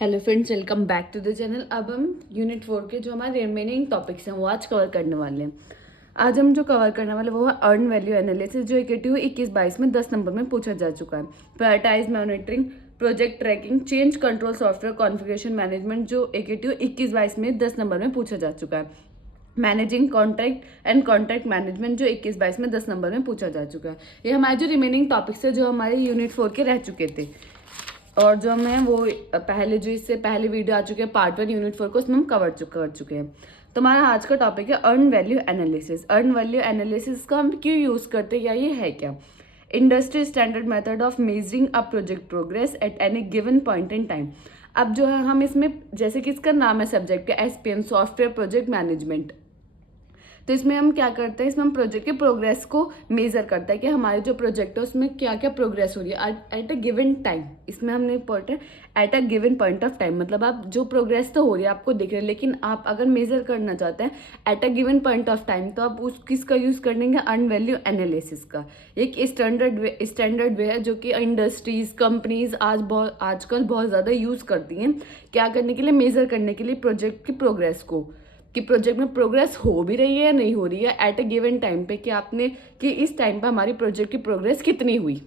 Hello friends, welcome back to the channel. अब हम unit 4 के जो हमारे रिमेनिंग टॉपिक्स हैं वो आज कवर करने वाले हैं। आज हम जो कवर करने वाले वो है अर्न वैल्यू एनालिसिस, जो इक्वेटिव 21-22 में 10 नंबर में पूछा जा चुका है। Prioritize monitoring, project tracking, change control software configuration management, जो इक्वेटिव 21-22 में 10 नंबर में पूछा जा चुका है। Managing contract and contract management, जो 21-22 में 10 नंबर में पूछा जा चुका है। ये हमारे जो रिमेनिंग टॉपिक्स है जो हमारे यूनिट 4 के रह चुके थे, और जो हमें वो पहले जो इससे पहले वीडियो आ चुके हैं पार्ट 1 यूनिट 4 को, उसमें हम कर चुके हैं। तो हमारा आज का टॉपिक है earn value analysis. Earn value analysis का हम क्यों यूज़ करते हैं या ये है क्या? Industry standard method of measuring a project progress at any given point in time. अब जो है हम इसमें, जैसे कि इसका नाम है सब्जेक्ट का, SPM सॉफ्टवेयर प्रोजेक्ट मैनेजमेंट, तो इसमें हम क्या करते हैं, इसमें हम प्रोजेक्ट के प्रोग्रेस को मेजर करते हैं कि हमारे जो प्रोजेक्ट है उसमें क्या क्या प्रोग्रेस हो रही है एट अ गिवन टाइम। इसमें हमने important at a given point of time, मतलब आप जो प्रोग्रेस तो हो रही है आपको दिख रही है, लेकिन आप अगर मेजर करना चाहते हैं at a given point of time तो आप उस किसका यूज़ करेंगे? अर्न वैल्यू एनालिसिस का। एक स्टैंडर्ड वे है जो कि इंडस्ट्रीज कंपनीज आजकल बहुत ज़्यादा यूज़ करती हैं। क्या करने के लिए? मेजर करने के लिए प्रोजेक्ट की प्रोग्रेस को, कि प्रोजेक्ट में प्रोग्रेस हो भी रही है या नहीं हो रही है एट अ गिवन टाइम पे, कि आपने कि इस टाइम पे हमारी प्रोजेक्ट की प्रोग्रेस कितनी हुई।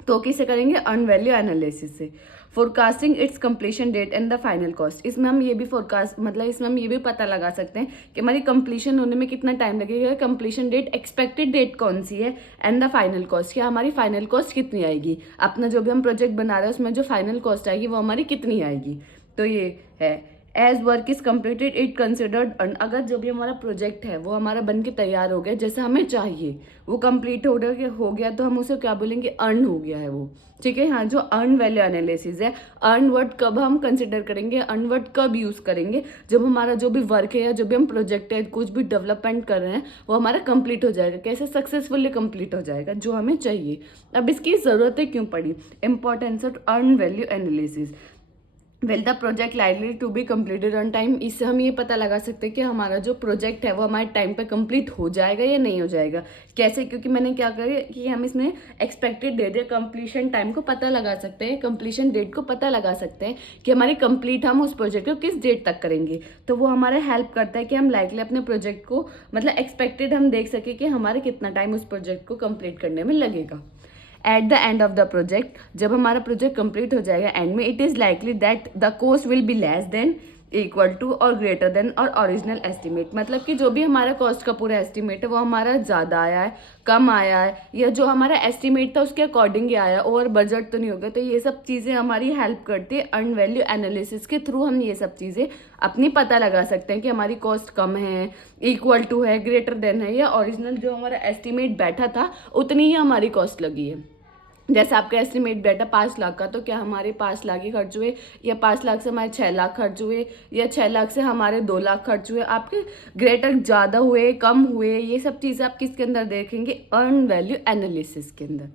तो किसे करेंगे? अर्न वैल्यू एनालिसिस से। Forecasting its completion date and the final cost, इसमें हम ये भी फोरकास्ट, मतलब इसमें हम ये भी पता लगा सकते हैं कि हमारी कंप्लीशन होने में कितना टाइम लगेगा, कंप्लीशन डेट, एक्सपेक्टेड डेट कौन सी है, एंड द फाइनल कॉस्ट, क्या हमारी फाइनल कॉस्ट कितनी आएगी, अपना जो भी हम प्रोजेक्ट बना रहे हैं उसमें जो फाइनल कॉस्ट आएगी वो हमारी कितनी आएगी। तो ये है। As work is completed it considered earn, अगर जो भी हमारा प्रोजेक्ट है वो हमारा बन के तैयार हो गया जैसा हमें चाहिए, वो कंप्लीट हो गया तो हम उसे क्या बोलेंगे? अर्न हो गया है वो। ठीक है। हाँ, जो अर्न वैल्यू एनालिसिस है, अर्न वर्ड कब हम कंसिडर करेंगे, अर्न वर्ड कब यूज करेंगे? जब हमारा जो भी वर्क है या जो भी हम प्रोजेक्ट है, कुछ भी डेवलपमेंट कर रहे हैं, वो हमारा कंप्लीट हो जाएगा। कैसे? सक्सेसफुली कंप्लीट हो जाएगा जो हमें चाहिए। अब इसकी जरूरतें क्यों पड़ी? Importance of earn value analysis. Well the project likely to be completed on time, इससे हम ये पता लगा सकते हैं कि हमारा जो प्रोजेक्ट है वो हमारे टाइम पे कंप्लीट हो जाएगा या नहीं हो जाएगा। कैसे? क्योंकि मैंने क्या करी कि हम इसमें एक्सपेक्टेड डेट या कंप्लीशन टाइम को पता लगा सकते हैं, कंप्लीशन डेट को पता लगा सकते हैं कि हमारी कंप्लीट हम उस प्रोजेक्ट को किस डेट तक करेंगे। तो वो हमारे हेल्प करता है कि हम लाइकली अपने प्रोजेक्ट को, मतलब एक्सपेक्टेड हम देख सके कि हमारे कितना टाइम उस प्रोजेक्ट को कंप्लीट करने में लगेगा। At the end of the project, जब हमारा प्रोजेक्ट कंप्लीट हो जाएगा एंड में, it is likely that the cost will be less than, equal to और ग्रेटर देन और ओरिजिनल एस्टिमेट, मतलब कि जो भी हमारा कॉस्ट का पूरा एस्टिमेट है वो हमारा ज़्यादा आया है, कम आया है, या जो हमारा एस्टिमेट था उसके अकॉर्डिंग ही आया, और बजट तो नहीं हो गया। तो ये सब चीज़ें हमारी हेल्प करती है। अर्न वैल्यू एनालिसिस के थ्रू हम ये सब चीज़ें अपनी पता लगा सकते हैं कि हमारी कॉस्ट कम है, इक्वल टू है, ग्रेटर देन है, या ओरिजिनल जो हमारा एस्टिमेट बैठा था उतनी ही हमारी कॉस्ट लगी है। जैसे आपका एस्टिमेट बैठा 5 लाख का, तो क्या हमारे 5 लाख ही खर्च हुए, या 5 लाख से हमारे 6 लाख खर्च हुए, या 6 लाख से हमारे 2 लाख खर्च हुए? आपके ग्रेटर ज़्यादा हुए, कम हुए, ये सब चीज़ें आप किसके अंदर देखेंगे? अर्न वैल्यू एनालिसिस के अंदर।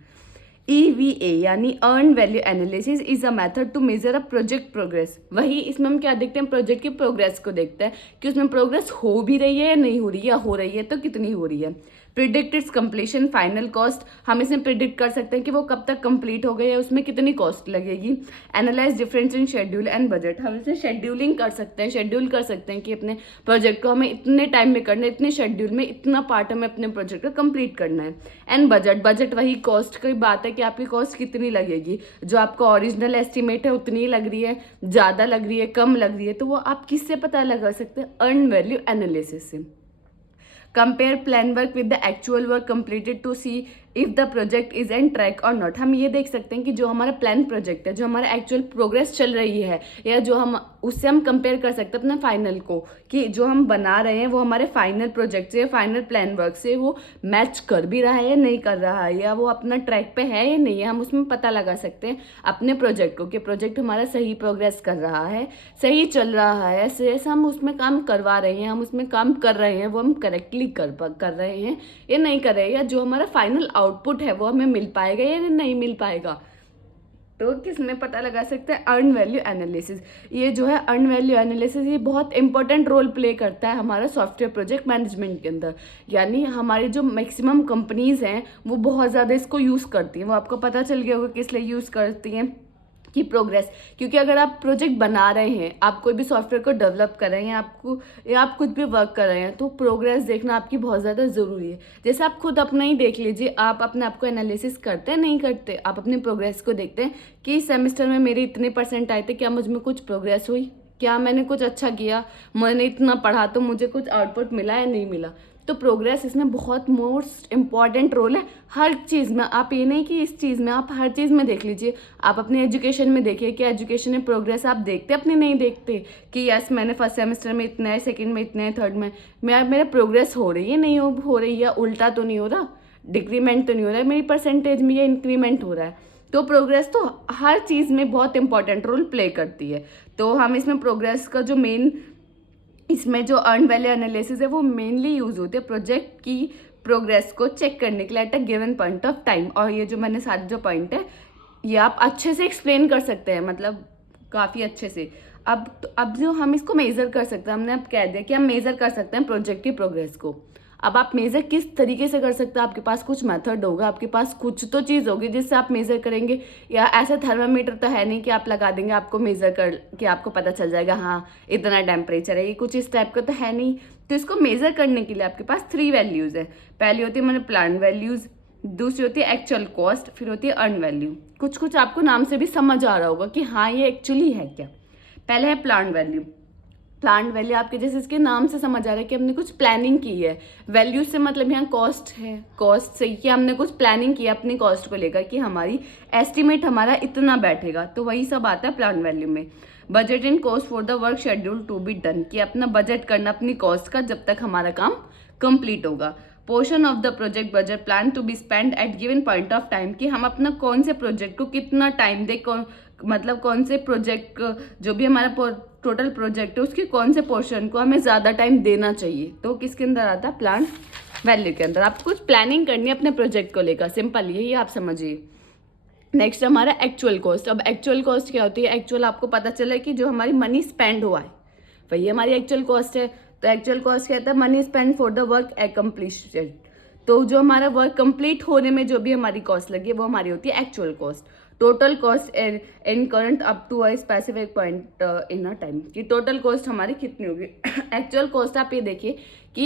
EVA यानी earn value analysis is a method to measure a project progress. वही इसमें हम क्या देखते हैं? प्रोजेक्ट की प्रोग्रेस को देखते हैं कि उसमें प्रोग्रेस हो भी रही है या नहीं हो रही है, या हो रही है तो कितनी हो रही है। Predict it's completion final cost, हम इसमें प्रिडिक्ट कर सकते हैं कि वो कब तक कंप्लीट हो गया है, उसमें कितनी कॉस्ट लगेगी। Analyse difference in schedule and budget, हम इसमें शेड्यूलिंग कर सकते हैं, शेड्यूल कर सकते हैं कि अपने प्रोजेक्ट को हमें इतने टाइम में करना है, इतने शेड्यूल में इतना पार्ट हमें अपने प्रोजेक्ट को कंप्लीट करना है। एंड बजट वही कॉस्ट की बात है कि आपकी कॉस्ट कितनी लगेगी, जो आपका ओरिजिनल एस्टिमेट है उतनी लग रही है, ज़्यादा लग रही है, कम लग रही है, तो वो आप किससे पता लगा सकते हैं? अर्न वैल्यू एनालिसिस से। Compare plan work with the actual work completed to see if the project is on track और नॉट, हम ये देख सकते हैं कि जो हमारा प्लान प्रोजेक्ट है, जो हमारा एक्चुअल प्रोग्रेस चल रही है, या जो हम उससे हम कंपेयर कर सकते हैं अपना फाइनल को, कि जो हम बना रहे हैं वो हमारे फाइनल प्रोजेक्ट से, फाइनल प्लान वर्क से वो मैच कर भी रहा है या नहीं कर रहा है, या वो अपना ट्रैक पे है या नहीं है। हम उसमें पता लगा सकते हैं अपने प्रोजेक्ट को कि प्रोजेक्ट हमारा सही प्रोग्रेस कर रहा है, सही चल रहा है, जैसे हम उसमें काम करवा रहे हैं, हम उसमें काम कर रहे हैं, वो हम करेक्टली कर रहे हैं या नहीं कर रहे हैं, या जो हमारा फाइनल आउटपुट है वो हमें मिल पाएगा या नहीं मिल पाएगा। तो किसमें पता लगा सकते हैं? Earn value analysis. ये जो है अर्न वैल्यू एनालिसिस, ये बहुत इंपॉर्टेंट रोल प्ले करता है हमारा सॉफ्टवेयर प्रोजेक्ट मैनेजमेंट के अंदर। यानी हमारी जो मैक्सिमम कंपनीज हैं वो बहुत ज़्यादा इसको यूज़ करती हैं। वो आपको पता चल गया होगा किस लिए यूज़ करती हैं। की प्रोग्रेस, क्योंकि अगर आप प्रोजेक्ट बना रहे हैं, आप कोई भी सॉफ्टवेयर को डेवलप कर रहे हैं या आप खुद भी वर्क कर रहे हैं, तो प्रोग्रेस देखना आपकी बहुत ज़्यादा ज़रूरी है। जैसे आप खुद अपना ही देख लीजिए, आप अपने आप को एनालिसिस करते हैं नहीं करते, आप अपनी प्रोग्रेस को देखते हैं कि इस सेमेस्टर में मेरे इतने परसेंट आए थे, क्या मुझ में कुछ प्रोग्रेस हुई, क्या मैंने कुछ अच्छा किया, मैंने इतना पढ़ा तो मुझे कुछ आउटपुट मिला या नहीं मिला। तो प्रोग्रेस इसमें बहुत मोस्ट इम्पॉर्टेंट रोल है हर चीज़ में। आप ये नहीं कि इस चीज़ में, आप हर चीज़ में देख लीजिए। आप अपने एजुकेशन में देखिए कि एजुकेशन में प्रोग्रेस आप देखते अपनी नहीं देखते कि यस मैंने फर्स्ट सेमेस्टर में इतना है, सेकंड में इतना है, थर्ड में मेरा प्रोग्रेस हो रही है नहीं हो रही है, उल्टा तो नहीं हो रहा, डिक्रीमेंट तो नहीं हो रहा है मेरी परसेंटेज में, या इंक्रीमेंट हो रहा है। तो प्रोग्रेस तो हर चीज़ में बहुत इंपॉर्टेंट रोल प्ले करती है। तो हम इसमें प्रोग्रेस का जो मेन, इसमें जो अर्न वैल्यू एनालिसिस है वो मेनली यूज होते हैं प्रोजेक्ट की प्रोग्रेस को चेक करने के लिए at a given point of time. और ये जो मैंने सारे जो पॉइंट है ये आप अच्छे से एक्सप्लेन कर सकते हैं, मतलब काफ़ी अच्छे से। अब जो हम इसको मेज़र कर सकते हैं, हमने अब कह दिया कि हम मेज़र कर सकते हैं प्रोजेक्ट की प्रोग्रेस को। अब आप मेज़र किस तरीके से कर सकते हैं, आपके पास कुछ मेथड होगा, आपके पास कुछ तो चीज़ होगी जिससे आप मेज़र करेंगे। या ऐसा थर्मामीटर तो है नहीं कि आप लगा देंगे आपको मेज़र कर कि आपको पता चल जाएगा हाँ इतना टेम्परेचर है, ये कुछ इस टाइप का तो है नहीं। तो इसको मेज़र करने के लिए आपके पास 3 वैल्यूज़ है। पहली होती है मैंने प्लान वैल्यूज़, दूसरी होती है एक्चुअल कॉस्ट, फिर होती है अर्न वैल्यू। कुछ आपको नाम से भी समझ आ रहा होगा कि हाँ ये एक्चुअली है क्या। पहले है प्लान वैल्यू। प्लान वैल्यू आपके जैसे इसके नाम से समझ आ रहा है कि हमने कुछ प्लानिंग की है। वैल्यू से मतलब यहाँ कॉस्ट है, कॉस्ट से कि हमने कुछ प्लानिंग की है अपनी कॉस्ट को लेकर कि हमारी एस्टिमेट हमारा इतना बैठेगा, तो वही सब आता है प्लान वैल्यू में। Budget and cost for the work schedule to be done, कि अपना बजट करना अपनी कॉस्ट का जब तक हमारा काम कंप्लीट होगा। Portion of the project budget plan to be spend at given point of time, कि हम अपना कौन से प्रोजेक्ट को कितना टाइम दे, मतलब कौन से प्रोजेक्ट जो भी हमारा टोटल प्रोजेक्ट है उसके कौन से पोर्शन को हमें ज़्यादा टाइम देना चाहिए। तो किसके अंदर आता है, प्लान वैल्यू के अंदर। आपको कुछ प्लानिंग करनी है अपने प्रोजेक्ट को लेकर, सिंपल यही आप समझिए। नेक्स्ट हमारा एक्चुअल कॉस्ट। अब एक्चुअल कॉस्ट क्या होती है, एक्चुअल आपको पता चला कि जो हमारी मनी स्पेंड हुआ है वही हमारी एक्चुअल कॉस्ट है। तो एक्चुअल कॉस्ट कहता है money spend for the work accomplished, तो जो हमारा वर्क कंप्लीट होने में जो भी हमारी कॉस्ट लगी है वो हमारी होती है actual cost. Total cost in current up to a specific point in a time, कि टोटल कॉस्ट हमारी कितनी होगी। एक्चुअल कॉस्ट आप ये देखिए कि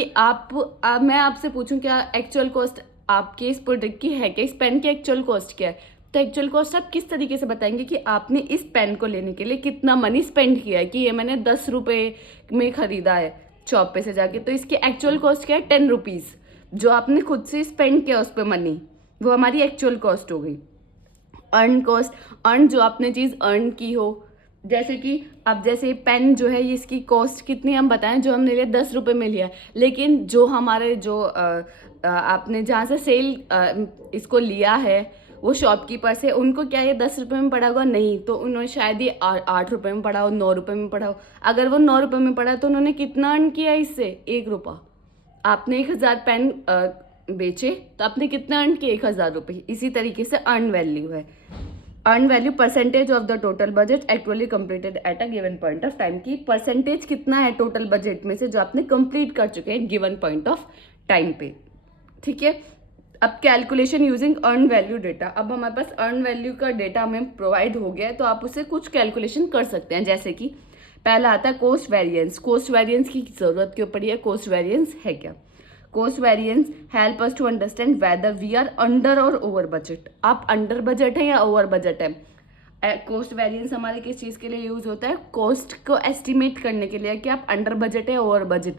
मैं आपसे पूछूं क्या एक्चुअल कॉस्ट आपके इस प्रोडक्ट की है क्या, इस पेन की एक्चुअल कॉस्ट क्या है, तो एक्चुअल कॉस्ट आप किस तरीके से बताएंगे कि आपने इस पेन को लेने के लिए कितना मनी स्पेंड किया है, कि ये मैंने 10 रुपये में खरीदा है शॉप पे से जाके, तो इसकी एक्चुअल कॉस्ट क्या है 10 रुपीज़, जो आपने खुद से स्पेंड किया उस पर मनी, वो हमारी एक्चुअल कॉस्ट हो गई। अर्न कॉस्ट, अर्न जो आपने चीज़ अर्न की हो, जैसे कि अब जैसे पेन जो है ये इसकी कॉस्ट कितनी हम बताएं, जो हमने लिया 10 रुपये में लिया, लेकिन जो हमारे जो आपने जहाँ से सेल इसको लिया है वो शॉपकीपर से, उनको क्या ये 10 रुपये में पड़ा होगा, नहीं, तो उन्होंने शायद ये 8 रुपये में पड़ा हो, 9 रुपये में पड़ा हो। अगर वो 9 रुपये में पड़ा तो उन्होंने कितना अर्न किया इससे, 1 रुपया। आपने 1000 पेन बेचे तो आपने कितना अर्न किया, 1000 रुपये। इसी तरीके से अर्न वैल्यू है। Earn value percentage of the total budget actually completed at a given point of time, की परसेंटेज कितना है टोटल बजट में से जो आपने कंप्लीट कर चुके हैं गिवन पॉइंट ऑफ टाइम पे। ठीक है, अब calculation using earn value data. अब हमारे पास अर्न वैल्यू का डेटा हमें प्रोवाइड हो गया है, तो आप उससे कुछ कैलकुलेशन कर सकते हैं। जैसे कि पहला आता है कोस्ट वेरिएंस। कोस्ट वेरिएंस की जरूरत क्यों पड़ी है, कोस्ट वेरिएंस है क्या। Cost variance help us to understand whether we are under और ओवर बजट। आप अंडर बजट है या ओवर बजट है। कोस्ट वेरिएंस हमारे किस चीज़ के लिए यूज होता है, कॉस्ट को एस्टिमेट करने के लिए कि आप अंडर बजट है ओवर बजट,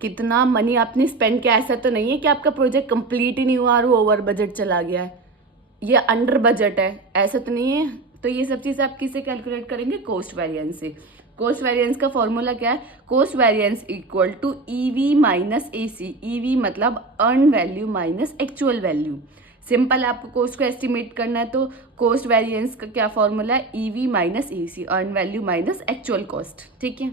कितना मनी आपने स्पेंड किया। ऐसा तो नहीं है कि आपका प्रोजेक्ट कंप्लीट ही नहीं हुआ और वो ओवर बजट चला गया है, ये अंडर बजट है, ऐसा तो नहीं है। तो ये सब चीज़ आप किससे कैलकुलेट करेंगे, कोस्ट वेरिएंस से। कोस्ट वेरिएंस का फॉर्मूला क्या है, cost variance equal to EV minus AC. EV मतलब earn value minus actual value. Simple, आपको कोस्ट को एस्टिमेट करना है तो कोस्ट वेरिएंस का क्या फॉर्मूला है, EV minus AC, earn value minus actual cost. ठीक है।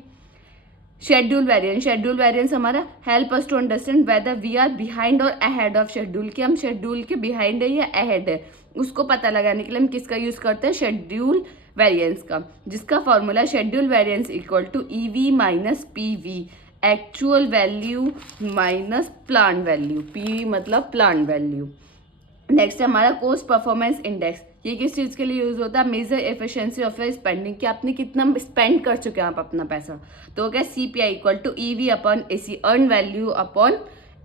शेड्यूल वेरिएंस, शेड्यूल वेरिएंस हमारा help us to understand whether we are behind और अहेड ऑफ शेड्यूल, कि हम शेड्यूल के बिहाइंड है या अहेड है, उसको पता लगाने के लिए हम किसका यूज करते हैं, शेड्यूल वेरिएंस का, जिसका formula schedule variance equal to EV minus PV, actual value minus plan value. PV मतलब प्लान वैल्यू। नेक्स्ट है हमारा कोस्ट परफॉर्मेंस इंडेक्स। ये किस चीज़ के लिए यूज़ होता है? मेजर एफिशिएंसी ऑफ स्पेंडिंग, कि आपने कितना स्पेंड कर चुके हैं आप अपना पैसा। तो क्या CPI equal to EV upon AC, earn value upon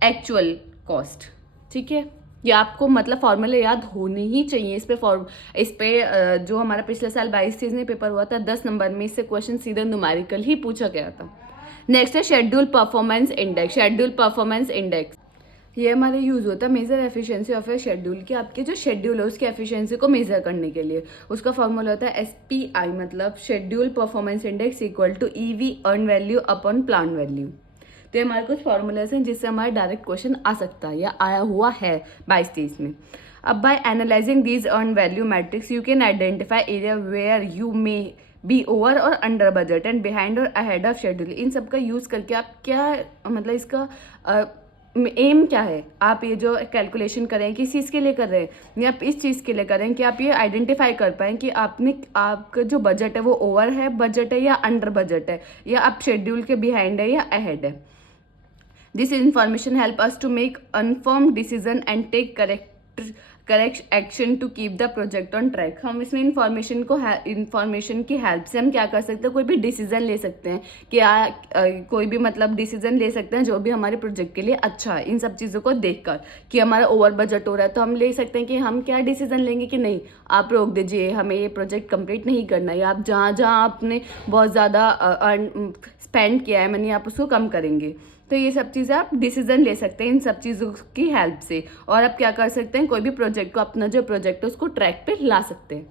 actual cost. ठीक है, ये आपको मतलब फॉर्मूले याद होने ही चाहिए। इस पे जो हमारा पिछले साल 22-23 में पेपर हुआ था 10 नंबर में, इससे क्वेश्चन सीधा न्यूमेरिकल ही पूछा गया था। नेक्स्ट है schedule performance index. Schedule performance index ये हमारे यूज़ होता है measure efficiency of a schedule, कि आपके जो शेड्यूल है उसकी एफिशिएंसी को मेजर करने के लिए। उसका फॉर्मूला होता है SPI, मतलब schedule performance index equal to EV earn value upon plan value. तो ये हमारे कुछ फॉर्मूलाज हैं जिससे हमारा डायरेक्ट क्वेश्चन आ सकता है या आया हुआ है 22-23 में। अब by analyzing these earn value matrix you can identify area where you may be over और अंडर बजट एंड बिहाइंड और अहेड ऑफ शेड्यूल। इन सब का यूज़ करके आप क्या मतलब इसका एम क्या है, आप ये जो कैलकुलेशन कर रहे हैं किस चीज़ के लिए कर रहे हैं या आप इस चीज़ के लिए कर रहे हैं कि आप ये आइडेंटिफाई कर पाएँ कि आपका जो बजट है वो ओवर है बजट है या अंडर बजट है, या आप शेड्यूल के बिहाइंड है या अहेड है। This information help us to make informed decision and take correct action to keep the project on track. हम इसमें इंफॉर्मेशन की हेल्प से हम क्या कर सकते हैं, कोई भी डिसीजन ले सकते हैं कि कोई भी मतलब डिसीजन ले सकते हैं जो भी हमारे प्रोजेक्ट के लिए अच्छा है। इन सब चीज़ों को देखकर कि हमारा ओवर बजट हो रहा है तो हम ले सकते हैं कि हम क्या डिसीजन लेंगे कि नहीं आप रोक दीजिए, हमें ये प्रोजेक्ट कंप्लीट नहीं करना है, या आप जहाँ आपने बहुत ज़्यादा स्पेंड किया है मनी आप उसको कम करेंगे। तो ये सब चीज़ें आप डिसीजन ले सकते हैं इन सब चीज़ों की हेल्प से, और आप क्या कर सकते हैं कोई भी प्रोजेक्ट को, अपना जो प्रोजेक्ट है उसको ट्रैक पे ला सकते हैं।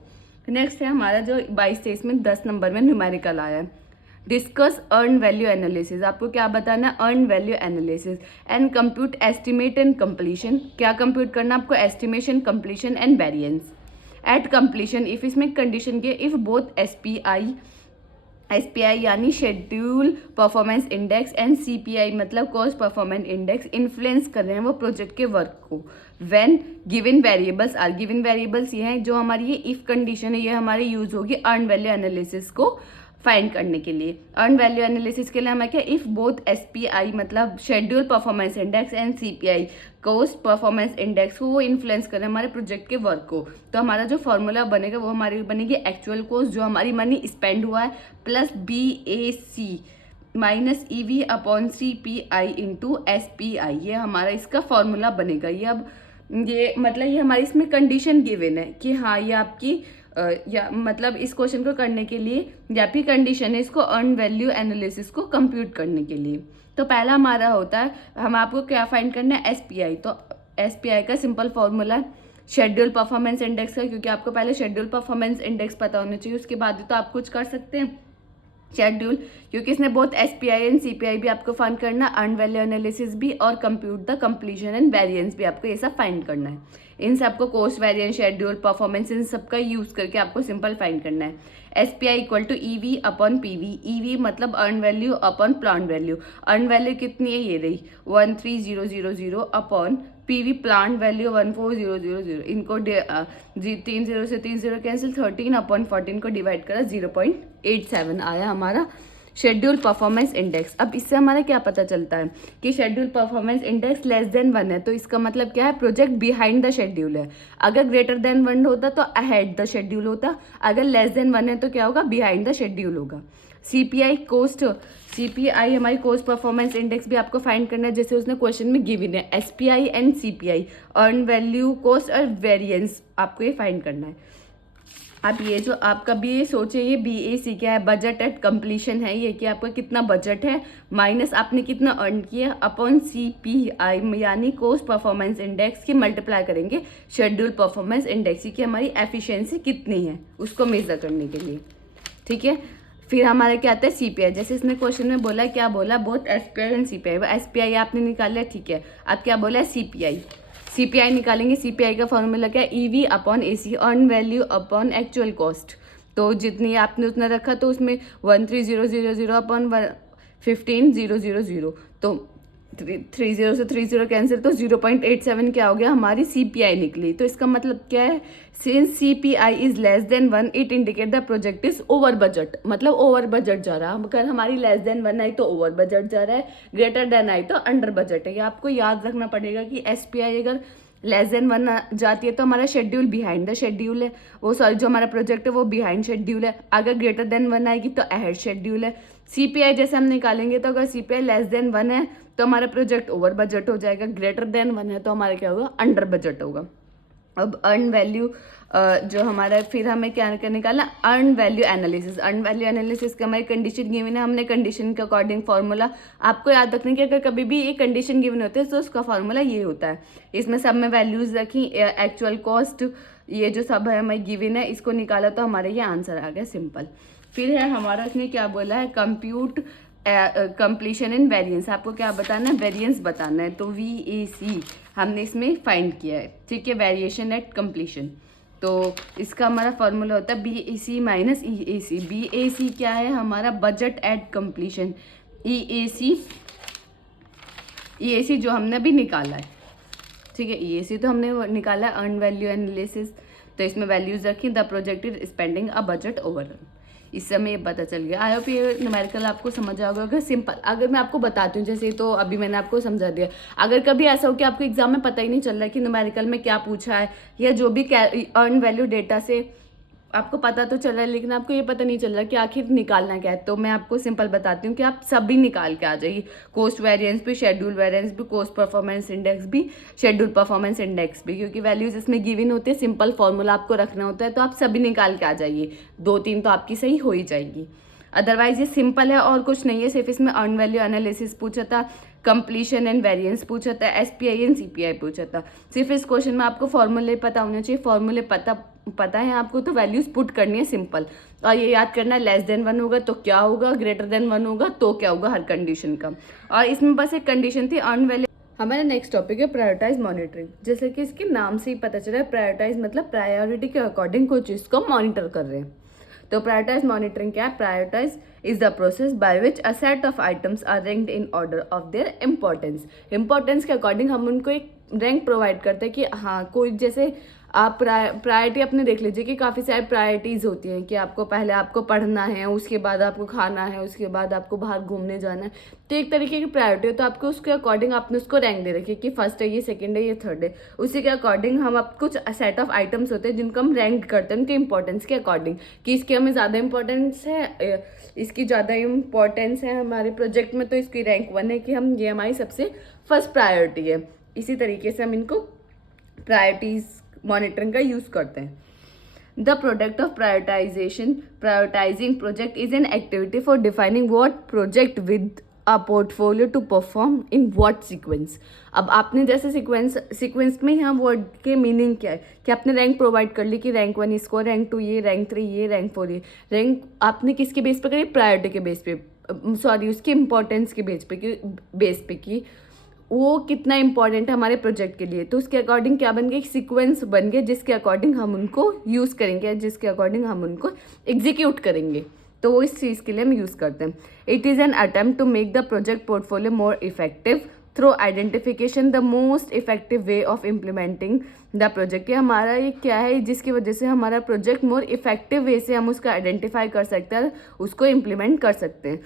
नेक्स्ट है हमारा जो 22-23 में 10 नंबर में न्यूमेरिकल आया है, डिस्कस अर्न वैल्यू एनालिसिस। आपको क्या बताना है? Earn value analysis and compute estimate and completion. क्या कंप्यूट करना आपको? Estimation, completion and variance. At completion if इसमें कंडीशन की इफ बोथ SPI यानी schedule performance index and CPI मतलब कॉस्ट परफॉर्मेंस इंडेक्स इन्फ्लुएंस कर रहे हैं वो प्रोजेक्ट के वर्क को। When given variables are, given variables ये हैं जो हमारी ये इफ कंडीशन है, ये हमारी यूज होगी अर्न वैल्यू एनालिसिस को फाइंड करने के लिए। अर्न वैल्यू एनालिसिस के लिए हमें क्या, इफ बोथ SPI मतलब schedule performance index and CPI cost performance index को वो इन्फ्लुएंस करें हमारे प्रोजेक्ट के वर्क को, तो हमारा जो फॉर्मूला बनेगा वो हमारी बनेगी एक्चुअल कॉस्ट जो हमारी मनी स्पेंड हुआ है plus BAC minus EV upon CPI into SPI। ये हमारा इसका फॉर्मूला बनेगा। ये अब ये मतलब ये हमारी इसमें कंडीशन गिवन है कि हाँ ये आपकी या मतलब इस क्वेश्चन को करने के लिए या फिर कंडीशन है इसको अर्न वैल्यू एनालिसिस को कंप्यूट करने के लिए। तो पहला हमारा होता है हम आपको क्या फाइंड करना है? SPI। तो SPI का सिंपल फॉर्मूला है शेड्यूल परफॉर्मेंस इंडेक्स का, क्योंकि आपको पहले शेड्यूल परफॉर्मेंस इंडेक्स पता होना चाहिए, उसके बाद ही तो आप कुछ कर सकते हैं। शेड्यूल क्योंकि इसने बहुत SPI एंड CPI भी आपको फाइंड करना है, अर्न वैल्यू एनालिसिस भी, और compute the completion and variance भी आपको ये सब फाइंड करना है। इन सबको cost, variance, schedule, performance in सब का यूज करके आपको सिंपल फाइंड करना है। SPI equal to EV upon PV। EV मतलब earn value upon plan value. Earn value कितनी है? ये रही 13000 अपॉन PV प्लान वैल्यू 14000। इनको 3 0 से 3 0 कैंसिल, 13 अपॉन 14 को डिवाइड करा 0.87 आया हमारा शेड्यूल परफॉर्मेंस इंडेक्स। अब इससे हमारा क्या पता चलता है कि schedule performance index less than 1 है, तो इसका मतलब क्या है? प्रोजेक्ट बिहाइंड द शेड्यूल है। अगर ग्रेटर देन 1 होता तो अहेड द शेड्यूल होता, अगर लेस देन 1 है तो क्या होगा? बिहाइंड द शेड्यूल होगा। CPI हमारी कॉस्ट परफॉर्मेंस इंडेक्स भी आपको फाइंड करना है, जैसे उसने क्वेश्चन में गिवन है SPI and CPI earn value, cost और वेरिएंस आपको ये फाइंड करना है। अब ये जो आप कभी ये सोचे ये BAC क्या है? बजट एट कंप्लीशन है ये, कि आपका कितना बजट है माइनस आपने कितना अर्न किया अपॉन CPI यानी कॉस्ट परफॉर्मेंस इंडेक्स की मल्टीप्लाई करेंगे शेड्यूल परफॉर्मेंस इंडेक्स की हमारी एफिशिएंसी कितनी है उसको मेजर करने के लिए। ठीक है, फिर हमारे क्या आता है CPI। जैसे इसने क्वेश्चन में बोला, क्या बोला? Both SPI and CPI। वो SPI आपने निकाला, ठीक है। अब क्या बोला है? CPI निकालेंगे। CPI का फॉर्मूला क्या है? EV upon AC earn value upon actual cost. तो जितनी आपने उतना रखा, तो उसमें 13000 अपॉन 15000, तो 30 से 30 कैंसिल, तो 0.87 क्या हो गया? हमारी CPI निकली। तो इसका मतलब क्या है? Since CPI is less than 1 it indicate the project is over budget, मतलब ओवर बजट जा रहा है। अगर हमारी लेस देन 1 आई तो ओवर बजट जा रहा है, ग्रेटर देन आई तो अंडर बजट है। ये आपको याद रखना पड़ेगा कि SPI अगर लेस देन 1 जाती है तो हमारा शेड्यूल बिहाइंड द शेड्यूल है, वो सॉरी जो हमारा प्रोजेक्ट है वो बिहाइंड शेड्यूल है। अगर ग्रेटर देन 1 आएगी तो अहेड शेड्यूल है। सीपीआई जैसे हम निकालेंगे तो अगर सीपीआई लेस देन 1 है तो हमारा प्रोजेक्ट ओवर बजट हो जाएगा, ग्रेटर देन 1 है तो हमारा क्या होगा, अंडर बजट होगा। अब अर्न वैल्यू जो हमारा, फिर हमें क्या निकालना, earn value analysis. Earn value analysis का हमारी कंडीशन गिवन है, हमने कंडीशन के अकॉर्डिंग फॉर्मूला, आपको याद रखना कि अगर कभी भी एक कंडीशन गिवन होती है तो उसका फॉर्मूला ये होता है। इसमें सब में वैल्यूज रखी, एक्चुअल कॉस्ट, ये जो सब है हमें गिवन है, इसको निकाला तो हमारे ये आंसर आ गया, सिंपल। फिर है हमारा, इसने क्या बोला है, कंप्यूट कंप्लीशन इन वेरिएंस। आपको क्या बताना है, वेरिएंस बताना है, तो VAC हमने इसमें फाइंड किया है, ठीक है, वेरिएशन एट कंप्लीशन। तो इसका हमारा फॉर्मूला होता है BAC माइनस EAC। BAC क्या है, हमारा बजट एट कंप्लीशन। EAC जो हमने अभी निकाला है, ठीक है, EAC तो हमने निकाला है, अर्न वैल्यू एनालिसिस। तो इसमें वैल्यूज रखी, the project is spending a budget overall. इससे हमें ये पता चल गया। आई होप ये न्यूमेरिकल आपको समझ आ गया होगा। सिंपल अगर मैं आपको बताती हूँ, जैसे तो अभी मैंने आपको समझा दिया, अगर कभी ऐसा हो कि आपको एग्जाम में पता ही नहीं चल रहा है कि न्यूमेरिकल में क्या पूछा है, या जो भी अर्न वैल्यू डेटा से आपको पता तो चल रहा है लेकिन आपको ये पता नहीं चल रहा कि आखिर निकालना क्या है, तो मैं आपको सिंपल बताती हूँ कि आप सभी निकाल के आ जाइए। कॉस्ट वेरिएंस भी, शेड्यूल वेरिएंस भी, कॉस्ट परफॉर्मेंस इंडेक्स भी, शेड्यूल परफॉर्मेंस इंडेक्स भी, क्योंकि वैल्यूज इसमें गिवन होते हैं, सिंपल फॉर्मूला आपको रखना होता है, तो आप सभी निकाल के आ जाइए। 2-3 तो आपकी सही हो ही जाएगी। अदरवाइज ये सिंपल है और कुछ नहीं है, सिर्फ इसमें अर्न वैल्यू एनालिसिस पूछा था, कंप्लीशन एंड वेरिएंस पूछा था, SPI एंड CPI पूछा था। सिर्फ इस क्वेश्चन में आपको फॉर्मूले पता होने चाहिए, फॉर्मूले पता है आपको तो वैल्यूज पुट करनी है, सिंपल। और ये याद करना है, लेस देन 1 होगा तो क्या होगा, ग्रेटर देन 1 होगा तो क्या होगा, हर कंडीशन का। और इसमें बस एक कंडीशन थी, अर्न वैल्यू। हमारा नेक्स्ट टॉपिक है प्रायोरिटाइज मॉनिटरिंग। जैसे कि इसके नाम से ही पता चला है, प्रायोरिटाइज मतलब प्रायोरिटी के अकॉर्डिंग कोई चीज़ को मॉनिटर कर रहे हैं। तो प्रायोरिटाइज मॉनिटरिंग क्या है, prioritize is the process by which a set of items are ranked in order of their importance. Importance के अकॉर्डिंग हम उनको एक रैंक प्रोवाइड करते हैं कि हाँ, कोई जैसे आप प्रायोरिटी अपने देख लीजिए कि काफ़ी सारी प्रायोरिटीज़ होती हैं कि आपको पहले आपको पढ़ना है, उसके बाद आपको खाना है, उसके बाद आपको बाहर घूमने जाना है। तो एक तरीके की प्रायोरिटी हो, तो आपको उसके अकॉर्डिंग आपने उसको रैंक दे रखी है कि फर्स्ट है, ये सेकंड है, ये थर्ड है। उसी के अकॉर्डिंग हम आप कुछ सेट ऑफ आइटम्स होते हैं जिनको हम रैंक करते हैं उनके इंपॉर्टेंस के अकॉर्डिंग, कि इसकी हमें ज़्यादा इंपॉर्टेंस है, इसकी ज़्यादा इंपॉर्टेंस है हमारे प्रोजेक्ट में, तो इसकी रैंक 1 है कि हम ये हमारी सबसे फर्स्ट प्रायोरिटी है। इसी तरीके से हम इनको प्रायोरिटीज मॉनिटरिंग का यूज करते हैं। The product of prioritizing project is an activity for defining what project with a portfolio to perform in what sequence. अब आपने जैसे सीक्वेंस में यहाँ वर्ड के मीनिंग क्या है कि आपने रैंक प्रोवाइड कर ली कि रैंक 1 इसको, रैंक 2 ये, रैंक 3 ये, रैंक 4 ये। रैंक आपने किसके बेस पे करी, प्रायोरिटी के बेस पे, सॉरी उसके इंपॉर्टेंस के बेस पे कि वो कितना इंपॉर्टेंट है हमारे प्रोजेक्ट के लिए। तो उसके अकॉर्डिंग क्या बन गया, एक सीक्वेंस बन गया जिसके अकॉर्डिंग हम उनको यूज़ करेंगे, जिसके अकॉर्डिंग हम उनको एग्जीक्यूट करेंगे। तो वो इस चीज़ के लिए हम यूज़ करते हैं। It is an attempt to make the project portfolio more effective through identification the most effective way of implementing the project. ये हमारा ये क्या है, जिसकी वजह से हमारा प्रोजेक्ट मोर इफेक्टिव वे से हम उसका आइडेंटिफाई कर सकते हैं, उसको इम्प्लीमेंट कर सकते हैं।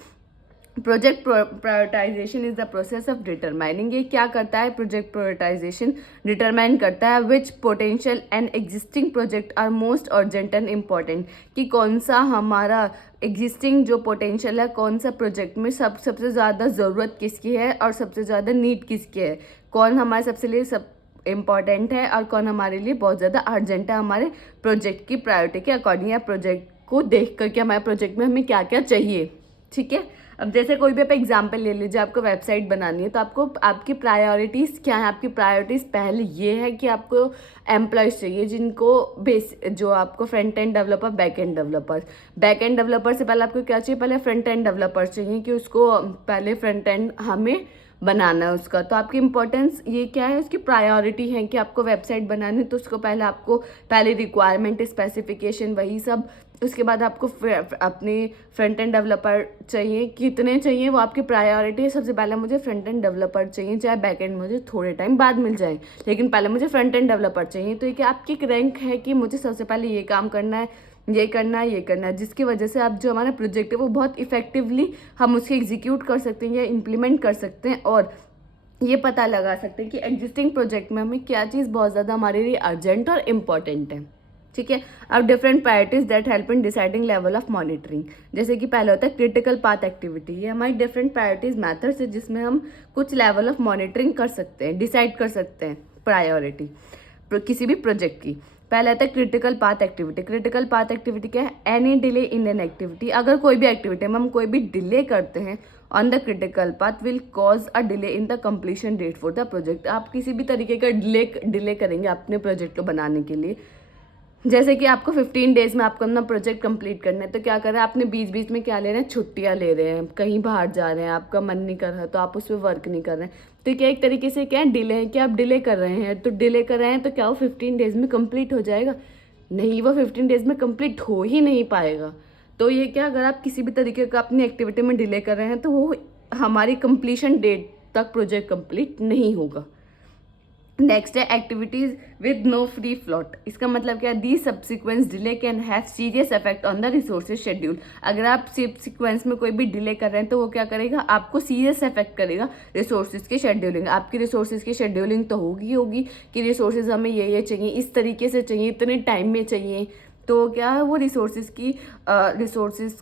Project prioritization is the process of determining. ये क्या करता है, प्रोजेक्ट प्रायोरिटाइजेशन डिटरमाइन करता है which potential and existing project are most urgent and important, कि कौन सा हमारा एग्जिस्टिंग जो पोटेंशियल है, कौन सा प्रोजेक्ट में सबसे ज़्यादा ज़रूरत किसकी है और सबसे ज़्यादा नीड किसकी है, कौन हमारे सबसे लिए सब इम्पॉर्टेंट है और कौन हमारे लिए बहुत ज़्यादा अर्जेंट है हमारे प्रोजेक्ट की प्रायोरिटी के अकॉर्डिंग, या प्रोजेक्ट को देख करके हमारे प्रोजेक्ट में हमें क्या क्या चाहिए। ठीक है, अब जैसे कोई भी आप एग्जाम्पल ले लीजिए, आपको वेबसाइट बनानी है तो आपको आपकी प्रायोरिटीज़ क्या है। आपकी प्रायोरिटीज़ पहले ये है कि आपको एम्प्लॉयज़ चाहिए जिनको जो आपको front end developer, back end developer. Back end developer से पहले आपको क्या चाहिए, पहले फ्रंट एंड डेवलपर चाहिए कि उसको पहले फ्रंट एंड हमें बनाना है उसका। तो आपकी इंपॉर्टेंस ये क्या है, उसकी प्रायोरिटी है कि आपको वेबसाइट बनानी है तो उसको पहले रिक्वायरमेंट, स्पेसिफिकेशन, वही सब। उसके बाद आपको अपने फ्रंट एंड डेवलपर चाहिए, कितने चाहिए वो आपकी प्रायोरिटी है। सबसे पहले मुझे फ्रंट एंड डेवलपर चाहिए, चाहे बैक एंड मुझे थोड़े टाइम बाद मिल जाए, लेकिन पहले मुझे फ्रंट एंड डेवलपर चाहिए। तो ये आपकी एक रैंक है कि मुझे सबसे पहले ये काम करना है, ये करना है, ये करना है, जिसकी वजह से आप जो हमारा प्रोजेक्ट है वो बहुत इफेक्टिवली हम उसके एग्जीक्यूट कर सकते हैं या इम्प्लीमेंट कर सकते हैं और ये पता लगा सकते हैं कि एग्जिस्टिंग प्रोजेक्ट में हमें क्या चीज़ बहुत ज़्यादा हमारे लिए अर्जेंट और इम्पॉर्टेंट है। ठीक है। अब different priorities that help in deciding level of monitoring. जैसे कि पहले होता है क्रिटिकल पाथ एक्टिविटी। ये हमारी डिफरेंट प्रायोरिटीज मेथड्स है जिसमें हम कुछ लेवल ऑफ मॉनिटरिंग कर सकते हैं, डिसाइड कर सकते हैं प्रायोरिटी किसी भी प्रोजेक्ट की। पहला आता है critical path activity. Critical path activity क्या है? Any delay in an activity. अगर कोई भी एक्टिविटी में हम कोई भी डिले करते हैं on the critical path will cause a delay in the completion date for the project. आप किसी भी तरीके का डिले करेंगे अपने प्रोजेक्ट को बनाने के लिए, जैसे कि आपको 15 डेज में आपको अपना प्रोजेक्ट कंप्लीट करना है, तो क्या कर रहे हैं आपने बीच बीच में क्या ले रहे हैं? छुट्टियां ले रहे हैं, कहीं बाहर जा रहे हैं, आपका मन नहीं कर रहा तो आप उस पर वर्क नहीं कर रहे हैं, तो क्या एक तरीके से क्या है? डिले है। क्या आप डिले कर रहे हैं? तो डिले कर रहे हैं तो क्या वो 15 डेज में कंप्लीट हो जाएगा? नहीं, वो 15 डेज में कंप्लीट हो ही नहीं पाएगा। तो ये क्या, अगर आप किसी भी तरीके का अपनी एक्टिविटी में डिले कर रहे हैं तो वो हमारी कंप्लीशन डेट तक प्रोजेक्ट कंप्लीट नहीं होगा। नेक्स्ट है activities with no free float. इसका मतलब क्या है? The subsequence delay can have serious effect on the resources schedule. अगर आप सीक्वेंस में कोई भी डिले कर रहे हैं तो वो क्या करेगा? आपको सीरियस इफेक्ट करेगा रिसोर्सेज की शेड्यूलिंग। आपकी रिसोर्सेज की शेड्यूलिंग तो होगी कि रिसोर्सेज हमें ये चाहिए, इस तरीके से चाहिए, इतने टाइम में चाहिए, तो क्या है वो रिसोर्सेज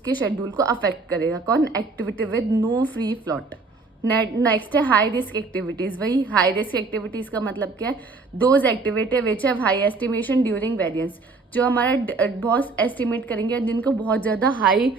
के शेड्यूल को अफेक्ट करेगा। कौन? Activity with no free float. Next है हाई रिस्क एक्टिविटीज। वही हाई रिस्क एक्टिविटीज का मतलब क्या है? Those activity which have high estimation during variance. जो हमारा बहुत एस्टिमेट करेंगे, जिनको बहुत ज़्यादा हाई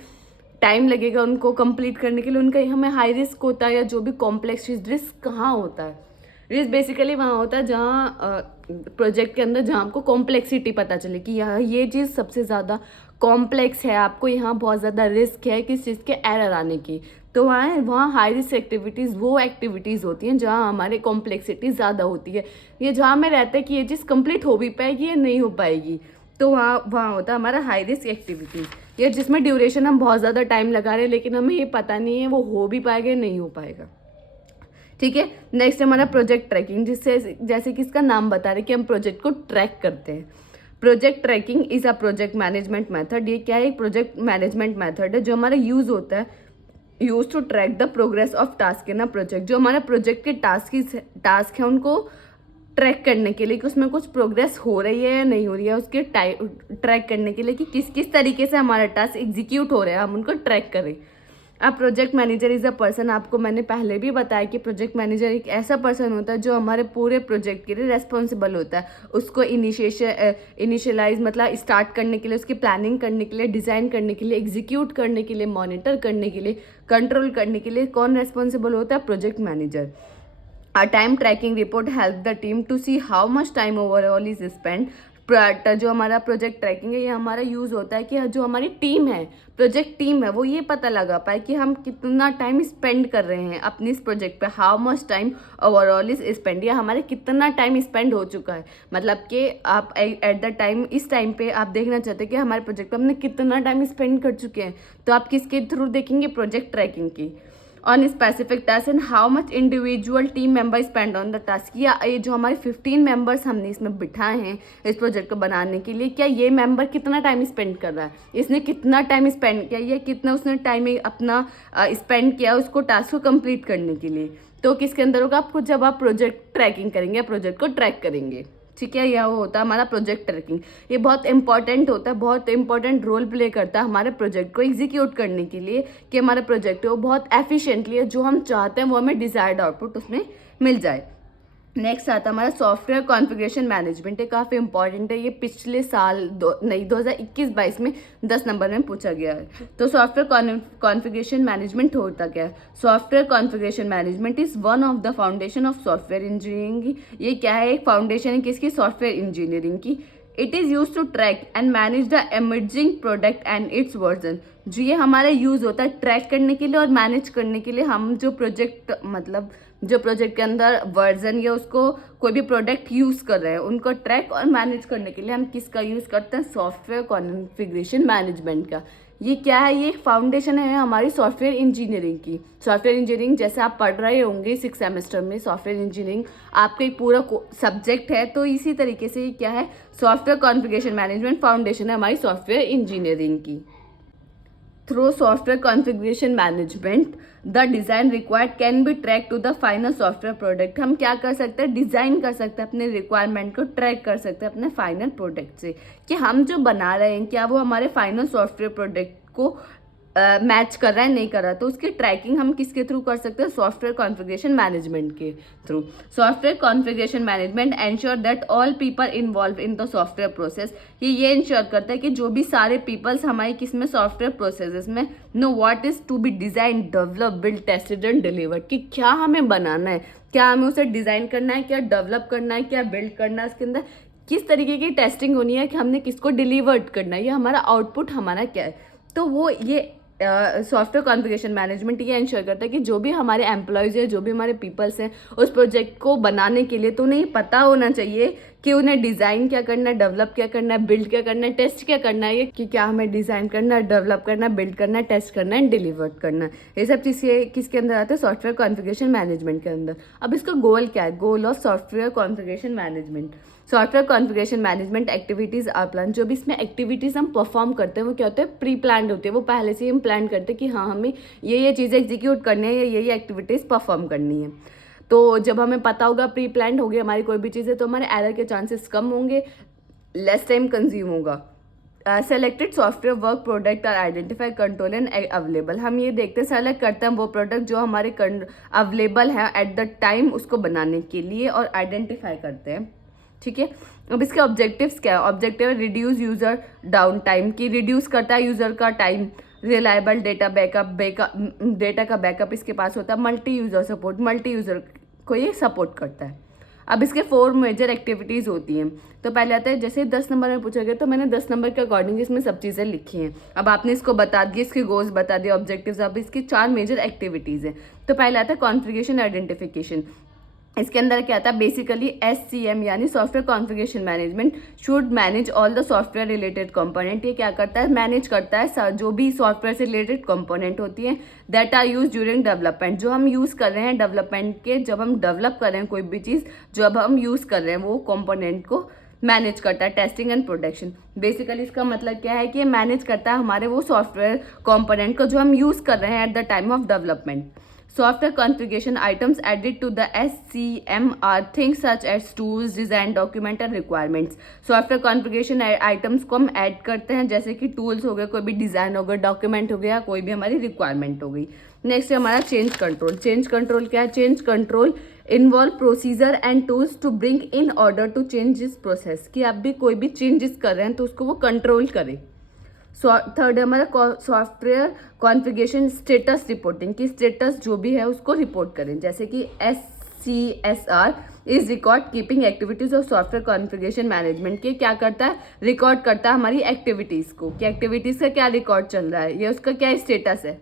टाइम लगेगा उनको कंप्लीट करने के लिए, उनका हमें हाई रिस्क होता है। या जो भी कॉम्प्लेक्स चीज, रिस्क कहाँ होता है? रिस्क बेसिकली वहाँ होता है जहाँ प्रोजेक्ट के अंदर जहाँ आपको कॉम्प्लेक्सिटी पता चले कि यहाँ ये चीज़ सबसे ज़्यादा कॉम्प्लेक्स है, आपको यहाँ बहुत ज़्यादा रिस्क है किस चीज़ के एरर आने की। तो वहाँ हाई रिस्क एक्टिविटीज़ वो एक्टिविटीज़ होती हैं जहाँ हमारे कॉम्प्लेक्सिटी ज़्यादा होती है, ये जहाँ हमें रहता है कि ये चीज़ कंप्लीट हो भी पाएगी या नहीं हो पाएगी। तो वहाँ होता है हमारा हाई रिस्क एक्टिविटीज़, या जिसमें ड्यूरेशन हम बहुत ज़्यादा टाइम लगा रहे हैं लेकिन हमें ये पता नहीं है वो हो भी पाएगा या नहीं हो पाएगा। ठीक है। नेक्स्ट हमारा प्रोजेक्ट ट्रैकिंग, जिससे जैसे कि इसका नाम बता रहे कि हम प्रोजेक्ट को ट्रैक करते हैं। Project tracking is a project management method. ये क्या है? एक प्रोजेक्ट मैनेजमेंट मेथड है जो हमारा यूज होता है use to track the progress of task in a project. जो हमारा प्रोजेक्ट के टास्क है उनको ट्रैक करने के लिए कि उसमें कुछ प्रोग्रेस हो रही है या नहीं हो रही है, उसके ट्रैक करने के लिए कि किस किस तरीके से हमारा टास्क एग्जीक्यूट हो रहा है, हम उनको ट्रैक करें। अब project manager is a person, आपको मैंने पहले भी बताया कि प्रोजेक्ट मैनेजर एक ऐसा पर्सन होता है जो हमारे पूरे प्रोजेक्ट के लिए रेस्पॉन्सिबल होता है। उसको इनिशियलाइज मतलब स्टार्ट करने के लिए, उसकी प्लानिंग करने के लिए, डिज़ाइन करने के लिए, एग्जीक्यूट करने के लिए, मॉनिटर करने के लिए, कंट्रोल करने के लिए कौन रेस्पॉन्सिबल होता है? Project manager. A time tracking report help the team to see how much time overall is spent। जो हमारा प्रोजेक्ट ट्रैकिंग है ये हमारा यूज़ होता है कि जो हमारी टीम है, प्रोजेक्ट टीम है, वो ये पता लगा पाए कि हम कितना टाइम स्पेंड कर रहे हैं अपनी इस प्रोजेक्ट पे। How much time overall is spend, या हमारे कितना टाइम स्पेंड हो चुका है। मतलब कि आप एट द टाइम, इस टाइम पे आप देखना चाहते हैं कि हमारे प्रोजेक्ट पे हमने कितना टाइम स्पेंड कर चुके हैं, तो आप किसके थ्रू देखेंगे? प्रोजेक्ट ट्रैकिंग की। On specific task and how much individual team member spend on the task. या ये जो हमारे 15 मेंबर्स हमने इसमें बिठाए हैं इस प्रोजेक्ट को बनाने के लिए, क्या ये मेंबर कितना टाइम स्पेंड कर रहा है, इसने कितना टाइम स्पेंड किया, या कितना उसने टाइम अपना स्पेंड किया उसको टास्क को कंप्लीट करने के लिए। तो किसके अंदर होगा? आपको जब आप प्रोजेक्ट ट्रैकिंग करेंगे, प्रोजेक्ट को ट्रैक करेंगे। ठीक है, यह वो होता है हमारा प्रोजेक्ट ट्रैकिंग। ये बहुत इंपॉर्टेंट होता है, बहुत इंपॉर्टेंट रोल प्ले करता है हमारे प्रोजेक्ट को एग्जीक्यूट करने के लिए कि हमारा प्रोजेक्ट है वो बहुत एफिशिएंटली है, जो हम चाहते हैं वो हमें डिजायर्ड आउटपुट उसमें मिल जाए। नेक्स्ट आता है हमारा सॉफ्टवेयर कॉन्फ़िगरेशन मैनेजमेंट। ये काफ़ी इंपॉर्टेंट है, ये पिछले साल 2021-22 में 10 नंबर में पूछा गया है। तो सॉफ्टवेयर कॉन्फ़िगरेशन मैनेजमेंट होता क्या है? Software configuration management is one of the foundation of software engineering. ये क्या है? एक फाउंडेशन है किसकी? सॉफ्टवेयर इंजीनियरिंग की। It is use to track and manage the emerging product and its version. जो ये हमारा यूज़ होता है ट्रैक करने के लिए और मैनेज करने के लिए, हम जो प्रोजेक्ट मतलब जो प्रोजेक्ट के अंदर वर्जन या उसको कोई भी प्रोडक्ट यूज़ कर रहे हैं उनको ट्रैक और मैनेज करने के लिए हम किसका यूज़ करते हैं? सॉफ्टवेयर कॉन्फ़िगरेशन मैनेजमेंट का। ये क्या है? ये एक फाउंडेशन है हमारी सॉफ्टवेयर इंजीनियरिंग की। सॉफ्टवेयर इंजीनियरिंग जैसे आप पढ़ रहे होंगे 6 सेमेस्टर में, सॉफ्टवेयर इंजीनियरिंग आपका एक पूरा सब्जेक्ट है, तो इसी तरीके से ये क्या है? सॉफ्टवेयर कॉन्फ़िगरेशन मैनेजमेंट फाउंडेशन है हमारी सॉफ्टवेयर इंजीनियरिंग की। Through software configuration management the design required can be track to the final software product. हम क्या कर सकते हैं, डिज़ाइन कर सकते हैं, अपने रिक्वायरमेंट को ट्रैक कर सकते हैं अपने फाइनल प्रोडक्ट से कि हम जो बना रहे हैं क्या वो हमारे फाइनल सॉफ्टवेयर प्रोडक्ट को मैच कर रहा है नहीं कर रहा। तो उसकी ट्रैकिंग हम किसके थ्रू कर सकते हैं, सॉफ्टवेयर कॉन्फ़िगरेशन मैनेजमेंट के through. Software configuration management ensure that all people involve in the software process, ये इंश्योर करता है कि जो भी सारे पीपल्स हमारे किसमें सॉफ्टवेयर प्रोसेस में know what is to be design develop build tested and delivered, कि क्या हमें बनाना है, क्या हमें उसे डिज़ाइन करना है, क्या डेवलप करना है, क्या बिल्ड करना है, उसके अंदर किस तरीके की टेस्टिंग होनी है कि हमने किसको डिलीवर्ड करना है, ये हमारा आउटपुट हमारा क्या है। तो वो ये सॉफ्टवेयर कॉन्फ़िगरेशन मैनेजमेंट ये इंश्योर करता है कि जो भी हमारे एम्प्लॉयज़ हैं, जो भी हमारे पीपल्स हैं, उस प्रोजेक्ट को बनाने के लिए तो उन्हें पता होना चाहिए कि उन्हें डिज़ाइन क्या करना है, डेवलप क्या करना है, बिल्ड क्या करना है, टेस्ट क्या करना है, कि क्या हमें डिज़ाइन करना है, डेवलप करना है, बिल्ड करना है, टेस्ट करना है, डिलीवर करना है। ये सब चीज़ किसके अंदर आते हैं, सॉफ्टवेयर कॉन्फ़िगरेशन मैनेजमेंट के अंदर। अब इसका गोल क्या है, goal of software configuration management. Software configuration management activities are plan, जो भी इसमें एक्टिविटीज़ हम परफॉर्म करते हैं वो क्या होते हैं, प्री प्लान्ड होती है। वो पहले से ही हम प्लान करते हैं कि हाँ हमें ये चीज़ें एग्जीक्यूट करनी है या ये एक्टिविटीज़ परफॉर्म करनी है। तो जब हमें पता होगा, प्री प्लान्ड होगी हमारी कोई भी चीज़ें, तो हमारे एरर के चांसेस कम होंगे, लेस टाइम कंज्यूम होगा। Selected software work product are identify control and available, हम ये देखते हैं सेलेक्ट करते हैं वो प्रोडक्ट जो हमारे अवेलेबल है एट द टाइम उसको बनाने के लिए, और आइडेंटिफाई करते हैं। ठीक है, अब इसके ऑब्जेक्टिव्स क्या है, ऑब्जेक्टिव है रिड्यूस यूजर डाउन टाइम, की रिड्यूस करता है यूजर का टाइम, रिलायबल डेटा डेटा का बैकअप इसके पास होता है, multi user support, multi user को ये सपोर्ट करता है। अब इसके 4 मेजर एक्टिविटीज़ होती हैं। तो पहले आता है, जैसे 10 नंबर में पूछा गया तो मैंने 10 नंबर के अकॉर्डिंग इसमें सब चीज़ें लिखी हैं। अब आपने इसको बता दिया, इसके गोल्स बता दिए, ऑब्जेक्टिव्स, अब इसकी 4 मेजर एक्टिविटीज़ हैं। तो पहले आता है कॉन्फ़िगरेशन आइडेंटिफिकेशन। इसके अंदर क्या आता है, बेसिकली SCM यानी software configuration management should manage all the software related component. ये क्या करता है, मैनेज करता है जो भी सॉफ्टवेयर से रिलेटेड कंपोनेंट होती हैं that are use during development, जो हम यूज़ कर रहे हैं डेवलपमेंट के, जब हम डेवलप कर रहे हैं कोई भी चीज़, जब हम यूज़ कर रहे हैं वो कंपोनेंट को मैनेज करता है। टेस्टिंग एंड प्रोडक्शन, बेसिकली इसका मतलब क्या है कि ये मैनेज करता है हमारे वो सॉफ्टवेयर कंपोनेंट को जो हम यूज़ कर रहे हैं eight the time of development. Software configuration items added to the SCM are things such as tools, design document and requirements. Software configuration items को हम ऐड करते हैं, जैसे कि टूल्स हो गए, कोई भी डिज़ाइन हो गया, डॉक्यूमेंट हो गया, कोई भी हमारी रिक्वायरमेंट हो गई। नेक्स्ट है हमारा चेंज कंट्रोल। चेंज कंट्रोल क्या है, change control involve procedure and tools to bring in order to change this process, कि आप भी कोई भी चेंजेस कर रहे हैं तो उसको वो कंट्रोल करें। थर्ड है हमारा सॉफ्टवेयर कॉन्फ़िगरेशन स्टेटस रिपोर्टिंग, की स्टेटस जो भी है उसको रिपोर्ट करें, जैसे कि SCSR is record keeping activities of software configuration management, के क्या करता है, रिकॉर्ड करता है हमारी एक्टिविटीज़ को, कि एक्टिविटीज़ का क्या रिकॉर्ड चल रहा है, ये उसका क्या स्टेटस है,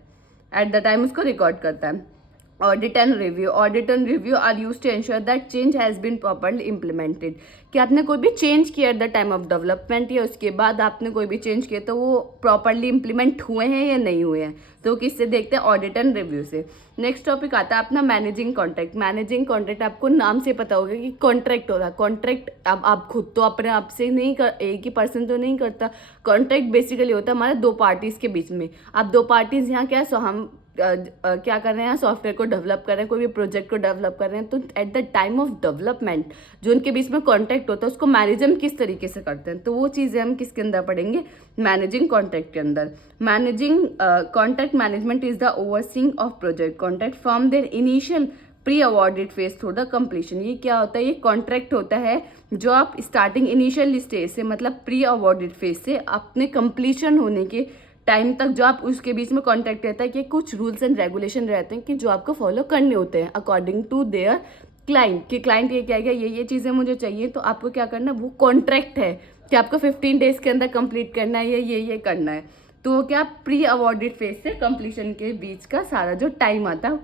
एट द टाइम उसको रिकॉर्ड करता है। Audit and review are use to ensure that change has been properly implemented, कि आपने कोई भी चेंज किया at the time of development या उसके बाद आपने कोई भी चेंज किया तो वो प्रॉपरली इम्प्लीमेंट हुए हैं या नहीं हुए हैं, तो किससे देखते हैं, ऑडिट एंड रिव्यू से। नेक्स्ट टॉपिक आता है अपना मैनेजिंग कॉन्ट्रैक्ट। मैनेजिंग कॉन्ट्रैक्ट आपको नाम से पता होगा कि कॉन्ट्रैक्ट होता है। कॉन्ट्रैक्ट अब आप खुद तो अपने आप से नहीं कर, एक ही पर्सन तो नहीं करता। कॉन्ट्रैक्ट बेसिकली होता है हमारे 2 पार्टीज़ के बीच में। अब 2 पार्टीज़ यहाँ क्या है, सो हम क्या कर रहे हैं, सॉफ्टवेयर को डेवलप कर रहे हैं, कोई भी प्रोजेक्ट को डेवलप कर रहे हैं, तो eight the time of development जो उनके बीच में कॉन्ट्रैक्ट होता है उसको मैनेज हम किस तरीके से करते हैं, तो वो चीज़ें हम किसके अंदर पढ़ेंगे, मैनेजिंग कॉन्ट्रैक्ट के अंदर। Managing contract management is the overseeing of project contract from their initial pre awarded phase through the completion. ये क्या होता है, ये कॉन्ट्रैक्ट होता है जो आप स्टार्टिंग इनिशियल स्टेज से, मतलब प्री अवॉर्डेड फेज से अपने कंप्लीशन होने के टाइम तक जो आप उसके बीच में कॉन्ट्रैक्ट रहता है, कि कुछ रूल्स एंड रेगुलेशन रहते हैं कि जो आपको फॉलो करने होते हैं अकॉर्डिंग टू देयर क्लाइंट, कि क्लाइंट ये क्या है, ये चीज़ें मुझे चाहिए, तो आपको क्या करना है, वो कॉन्ट्रैक्ट है कि आपको 15 डेज के अंदर कंप्लीट करना है, ये करना है। तो क्या प्री अवॉर्डेड फेज से कंप्लीशन के बीच का सारा जो टाइम आता है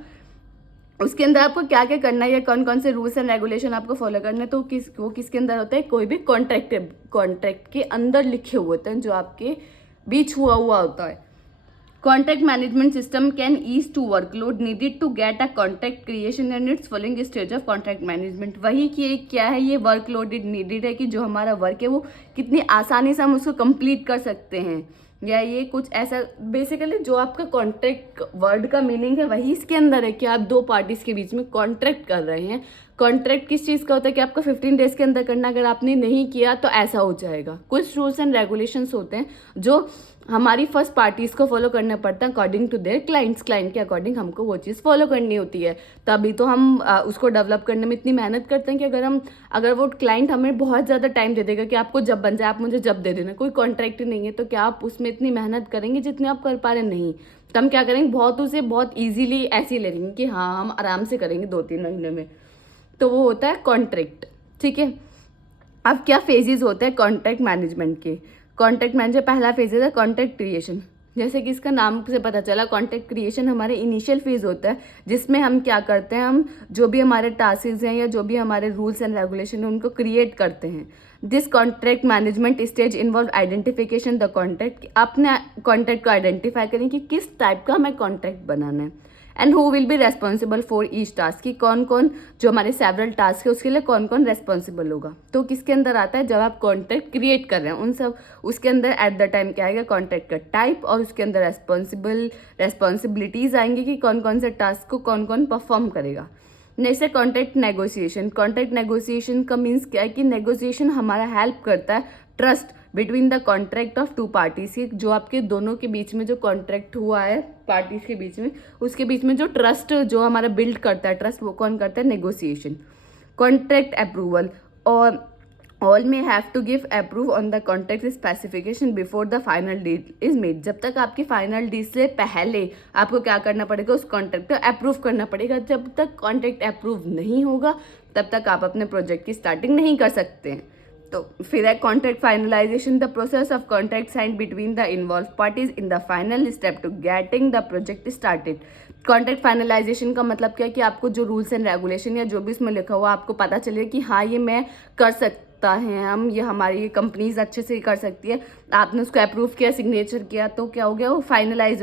उसके अंदर आपको क्या क्या करना है, या कौन कौन से रूल्स एंड रेगुलेशन आपको फॉलो करना है, तो वो किसके अंदर होता है, कोई भी कॉन्ट्रैक्ट के अंदर लिखे हुए होते हैं जो आपके बीच हुआ होता है। Contract management system can ease to workload needed to get a contract creation and its following stage of contract management. वही कि क्या है, ये वर्कलोडेड नीडेड है कि जो हमारा वर्क है वो कितनी आसानी से हम उसको कंप्लीट कर सकते हैं, या ये कुछ ऐसा बेसिकली जो आपका कॉन्ट्रैक्ट वर्ड का मीनिंग है वही इसके अंदर है कि आप दो पार्टीज के बीच में कॉन्ट्रैक्ट कर रहे हैं। कॉन्ट्रैक्ट किस चीज़ का होता है कि आपको 15 डेज के अंदर करना, अगर आपने नहीं किया तो ऐसा हो जाएगा। कुछ रूल्स एंड रेगुलेशंस होते हैं जो हमारी फर्स्ट पार्टीज को फॉलो करना पड़ता है according to their clients. Client के अकॉर्डिंग हमको वो चीज़ फॉलो करनी होती है, तभी तो हम उसको डेवलप करने में इतनी मेहनत करते हैं कि अगर वो क्लाइंट हमें बहुत ज़्यादा टाइम दे देगा कि आपको जब बन जाए आप मुझे जब दे देना, कोई कॉन्ट्रैक्ट नहीं है, तो क्या आप उसमें इतनी मेहनत करेंगे जितनी आप कर पा रहे नहीं। तो हम क्या करेंगे, बहुत उसे बहुत ईजिली ऐसे ही ले लेंगे कि हाँ हम आराम से करेंगे 2-3 महीने में, तो वो होता है कॉन्ट्रैक्ट। ठीक है, अब क्या फेजेस होते हैं कॉन्ट्रैक्ट मैनेजमेंट के। कॉन्ट्रैक्ट मैनेजर पहला फेज है कॉन्ट्रैक्ट क्रिएशन। जैसे कि इसका नाम से पता चला, कॉन्ट्रैक्ट क्रिएशन हमारे इनिशियल फेज होता है जिसमें हम क्या करते हैं, हम जो भी हमारे टास्क हैं या जो भी हमारे रूल्स एंड रेगुलेशन है उनको क्रिएट करते हैं। This contract management stage involve identification the contract. आपने कॉन्ट्रैक्ट को आइडेंटिफाई करें कि किस टाइप का हमें कॉन्ट्रैक्ट बनाना है, and who will be responsible for each task, कि कौन कौन जो हमारे सेवरल टास्क है उसके लिए कौन कौन रेस्पॉन्सिबल होगा। तो किसके अंदर आता है, जब आप कॉन्ट्रैक्ट क्रिएट कर रहे हैं उन सब उसके अंदर एट द टाइम क्या आएगा, कॉन्ट्रैक्ट का टाइप, और उसके अंदर रेस्पॉन्सिबिलिटीज आएंगी कि कौन कौन से टास्क को कौन कौन परफॉर्म करेगा। नेक्स्ट है कॉन्ट्रैक्ट नेगोशिएशन। कॉन्ट्रैक्ट नेगोशिएशन का मीन्स क्या है कि नेगोशिएशन हमारा हेल्प करता है trust between the contract of two parties की, जो आपके दोनों के बीच में जो कॉन्ट्रैक्ट हुआ है पार्टीज के बीच में, उसके बीच में जो ट्रस्ट जो हमारा बिल्ड करता है ट्रस्ट, वो कौन करता है, नेगोशिएशन। कॉन्ट्रैक्ट अप्रूवल, और all men have to give approve on the contract specification before the final deal is made. जब तक आपकी फाइनल डील से पहले आपको क्या करना पड़ेगा, उस कॉन्ट्रैक्ट को अप्रूव करना पड़ेगा। जब तक कॉन्ट्रैक्ट अप्रूव नहीं होगा तब तक आप अपने प्रोजेक्ट की स्टार्टिंग नहीं कर सकते हैं। तो फिर है contract finalization, the process of contract sign between the involve parties in the final step to getting the project started. Contract finalization का मतलब क्या है कि आपको जो रूल्स एंड रेगुलेशन या जो भी इसमें लिखा हुआ आपको पता चले कि हाँ ये मैं कर सकता है, हम ये हमारी कंपनीज अच्छे से कर सकती है, आपने उसको अप्रूव किया, सिग्नेचर किया, तो क्या हो गया, वो फाइनलाइज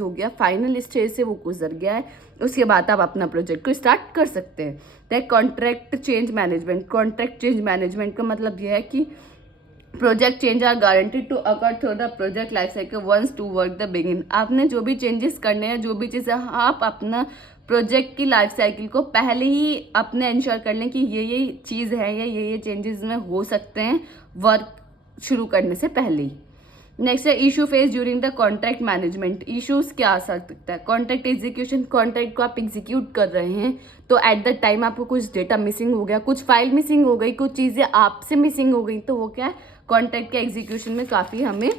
हो गया, फाइनल स्टेज से वो गुजर गया है, उसके बाद आप अपना प्रोजेक्ट को स्टार्ट कर सकते हैं। Contract change management. Contract change management का मतलब यह है कि project change are guaranteed to occur through the project life cycle once to work the begin. आपने जो भी चेंजेस करने हैं, जो भी चीज़ें, आप अपना प्रोजेक्ट की लाइफ साइकिल को पहले ही अपने इंश्योर कर लें कि ये चीज़ है या ये चेंजेस में हो सकते हैं वर्क शुरू करने से पहले ही। नेक्स्ट है issue face during the contract management. Issues क्या आ सकता है, कॉन्ट्रैक्ट एग्जीक्यूशन। कॉन्ट्रैक्ट को आप एग्जीक्यूट कर रहे हैं तो एट द टाइम आपको कुछ डेटा मिसिंग हो गया, कुछ फाइल मिसिंग हो गई, कुछ चीज़ें आपसे मिसिंग हो गई, तो वो क्या है, कॉन्ट्रैक्ट के एग्जीक्यूशन में काफ़ी हमें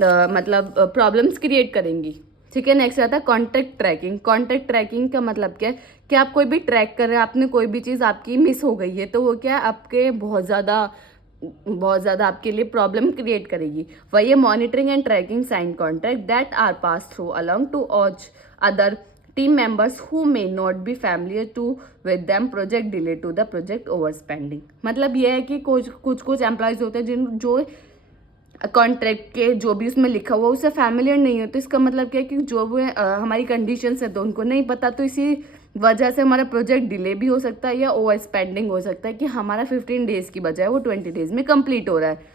मतलब प्रॉब्लम्स क्रिएट करेंगी। ठीक है, नेक्स्ट आता है कॉन्ट्रैक्ट ट्रैकिंग। कॉन्ट्रैक्ट ट्रैकिंग का मतलब क्या है कि आप कोई भी ट्रैक कर रहे हैं, आपने कोई भी चीज़ आपकी मिस हो गई है, तो वो क्या है, आपके बहुत ज़्यादा आपके लिए प्रॉब्लम क्रिएट करेगी। वही है monitoring and tracking sign contract that are pass through along to each other team members who may not be familiar to with them project delay to the project over spending. मतलब ये है कि कुछ employees होते हैं जो contract के जो भी उसमें लिखा हुआ उससे फैमिलियर नहीं हो, तो इसका मतलब क्या है कि जो भी हमारी कंडीशंस है तो उनको नहीं पता, तो इसी वजह से हमारा प्रोजेक्ट डिले भी हो सकता है या ओवर स्पेंडिंग हो सकता है कि हमारा 15 डेज की बजाय वो 20 डेज में कंप्लीट हो रहा है।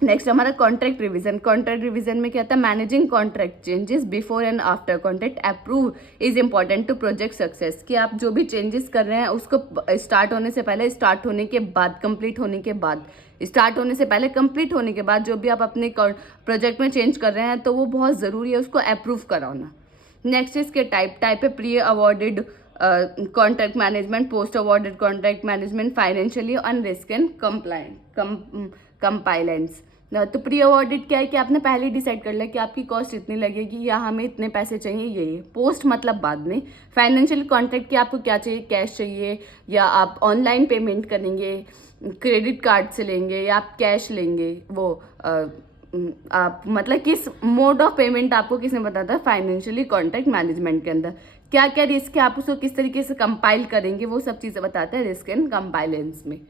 नेक्स्ट हमारा कॉन्ट्रैक्ट रिवीजन। कॉन्ट्रैक्ट रिवीजन में क्या आता है, managing contract changes before and after contract approve is important to project success. कि आप जो भी चेंजेस कर रहे हैं उसको स्टार्ट होने से पहले, स्टार्ट होने के बाद, कंप्लीट होने के बाद, स्टार्ट होने से पहले, कंप्लीट होने के बाद जो भी आप अपने प्रोजेक्ट में चेंज कर रहे हैं तो वो बहुत ज़रूरी है उसको अप्रूव कराना। नेक्स्ट इसके टाइप है pre awarded contract management, post awarded contract management, financially on risk and compliance. तो प्री अवॉर्डेड क्या है कि आपने पहले डिसाइड कर लिया कि आपकी कॉस्ट इतनी लगेगी या हमें इतने पैसे चाहिए, ये पोस्ट मतलब बाद में। फाइनेंशियल कॉन्ट्रैक्ट कि आपको क्या चाहिए, कैश चाहिए या आप ऑनलाइन पेमेंट करेंगे, क्रेडिट कार्ड से लेंगे या आप कैश लेंगे, वो आप मतलब किस मोड ऑफ पेमेंट आपको किसने बताया था, फाइनेंशियली कॉन्ट्रैक्ट मैनेजमेंट के अंदर क्या क्या रिस्क है, आप उसको किस तरीके से कंपाइल करेंगे, वो सब चीज़ें बताते हैं रिस्क एंड कंपाइलेंस में।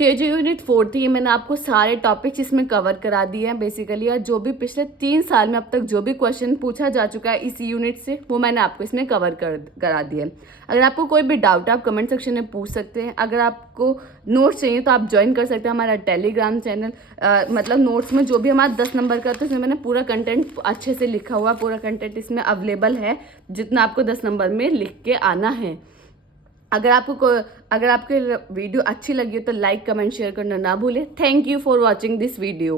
तो ये जो यूनिट 4 थी, ये मैंने आपको सारे टॉपिक्स इसमें कवर करा दिए हैं बेसिकली, और जो भी पिछले 3 साल में अब तक जो भी क्वेश्चन पूछा जा चुका है इस यूनिट से, वो मैंने आपको इसमें कवर करा दिया है। अगर आपको कोई भी डाउट है आप कमेंट सेक्शन में पूछ सकते हैं। अगर आपको नोट्स चाहिए तो आप ज्वाइन कर सकते हैं हमारा टेलीग्राम चैनल। मतलब नोट्स में जो भी हमारा 10 नंबर का, तो इसमें मैंने पूरा कंटेंट अच्छे से लिखा हुआ, पूरा कंटेंट इसमें अवेलेबल है जितना आपको 10 नंबर में लिख के आना है। अगर आपको वीडियो अच्छी लगी हो तो लाइक कमेंट शेयर करना ना भूलें। Thank you for watching this video.